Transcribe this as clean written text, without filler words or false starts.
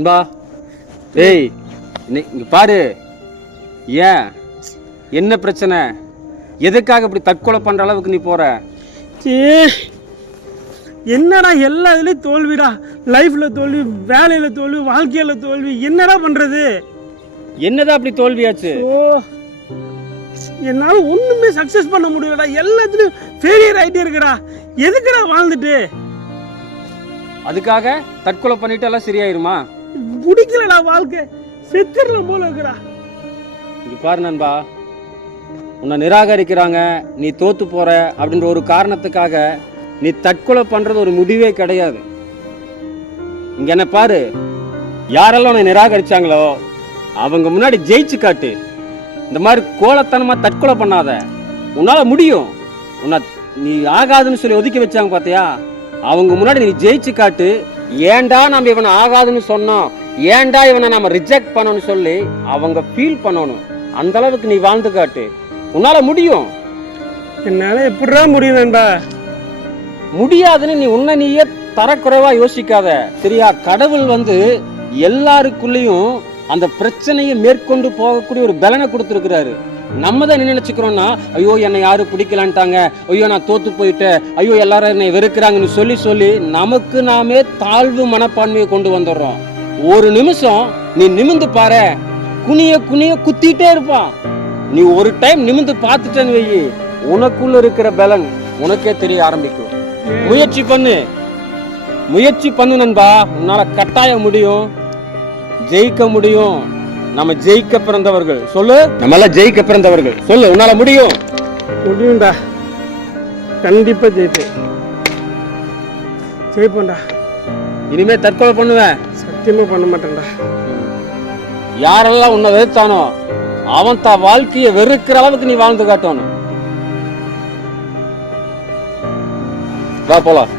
நண்பா, ஏய் இங்க பாரு. ஏன், என்ன பிரச்சனை? எதுக்காக இப்படி தற்கொலை பண்ற அளவுக்கு நீ போற? என்னடா எல்லா இதுலயும் தோல்விடா. லைஃப்ல தோல்வி, வேலையில தோல்வி, வாழ்க்கையில தோல்வி. என்னடா பண்றது? என்னதான் அப்படி தோல்வியாச்சு? என்னால ஒண்ணுமே சக்சஸ் பண்ண முடியலடா. எல்லாத்துலயும் ஃபெயிலியர் ஆயிட்டே இருக்குடா. எதுக்குடா வாழ்ந்துட்டு? அதுக்காக தற்கொலை பண்ணிட்டு எல்லாம் சரியாயிருமா? பிடிக்கலடா வாழ்க்கை, செத்துறலாம் போல இருக்குடா. இங்க பாரு நண்பா, உன்னை நிராகரிக்கிறாங்க, நீ தோத்து போற அப்படின்ற ஒரு காரணத்துக்காக நீ தற்கொலை பண்றது ஒரு முடிவே கிடையாது. இங்க என்ன பாரு, யாரெல்லாம் உன்னை நிராகரிச்சாங்களோ அவங்க முன்னாடி ஜெயிச்சு காட்டு. இந்த மாதிரி கோலத்தனமா தற்கொலை பண்ணாத. உன்னால முடியும். உன்னை நீ ஆகாதுன்னு சொல்லி ஒதுக்கி வச்சாங்க பாத்தியா, அவங்க முன்னாடி நீ ஜெயிச்சு காட்டு. ஏன்டா நம்ம இவனை ஆகாதுன்னு சொன்னோம், ஏன்டா இவனை நம்ம ரிஜெக்ட் பண்ணணும்னு சொல்லி அவங்க ஃபீல் பண்ணணும். அந்த அளவுக்கு நீ வாழ்ந்து காட்டு. உன்னால முடியும். என்னால எப்படிடா முடியும்டா? முடியாதுன்னு நீ உன்னை நீயே தரக்குறைவா யோசிக்காத, சரியா? கடவுள் எல்லாருக்குள்ளேயும் அந்த பிரச்சனையை மேற்கொண்டு போகக்கூடிய ஒரு பலனை கொடுத்துருக்கிறாரு. நம்ம தான் என்ன நினைச்சுக்கிறோம்னா, ஐயோ என்னை யாரும் பிடிக்கலான்ட்டாங்க, ஐயோ நான் தோத்து போயிட்டேன், ஐயோ எல்லாரும் என்னை வெறுக்கிறாங்கன்னு சொல்லி சொல்லி நமக்கு நாமே தாழ்வு மனப்பான்மையை கொண்டு வந்துடுறோம். ஒரு நிமிஷம் நீ நிமிந்து பாரு, குனிய குனிய குத்திட்டே இருப்பான். நீ ஒரு டைம் நிமிந்து பார்த்துட்டேன்னு வையி, உனக்குள்ள இருக்கிற பலன் உனக்கே தெரிய ஆரம்பிக்கும். முயற்சி பண்ணு நண்பா. உன்னால கட்டாயம் முடியும், ஜெயிக்க முடியும். நம்ம ஜெயிக்க பிறந்தவர்கள். சொல்லு, நம்ம எல்லாம் ஜெயிக்க பிறந்தவர்கள். சொல்லு, உன்னால முடியும். முடியும்டா, கண்டிப்பா ஜெயிப்பேன். ஜெயிப்பேன்டா. இனிமே தற்கொலை பண்ணுவேன்? சத்தியமா பண்ண மாட்டேன்டா. யாரெல்லாம் உன்னை வெறுத்தானோ அவன் தான் வாழ்க்கையை வெறுக்கிற அளவுக்கு நீ வாழ்ந்து காட்டணும். வா போலாம்.